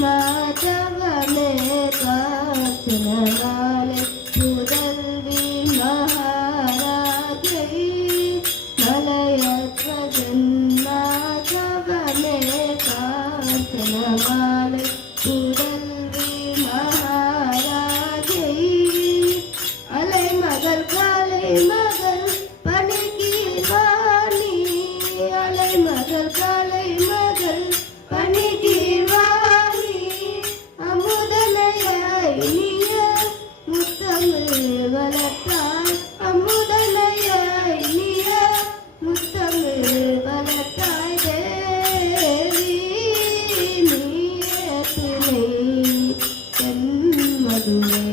மாதவமே காச்சனாலே புதல்வி மகாராஜை மலையத்வஜன் மாதவமே காச்சனாலே புதல்வி மகாராஜை அலை மகள் காலை மகள் பணிக்கு வாணி அலை மகள் காலை மகள் பணிக்கு வளர்த்தாய் அமுதனையாய் நீய முத்தமிழ் வளர்த்தாய் தேவி நீய துணை தென் மதுரை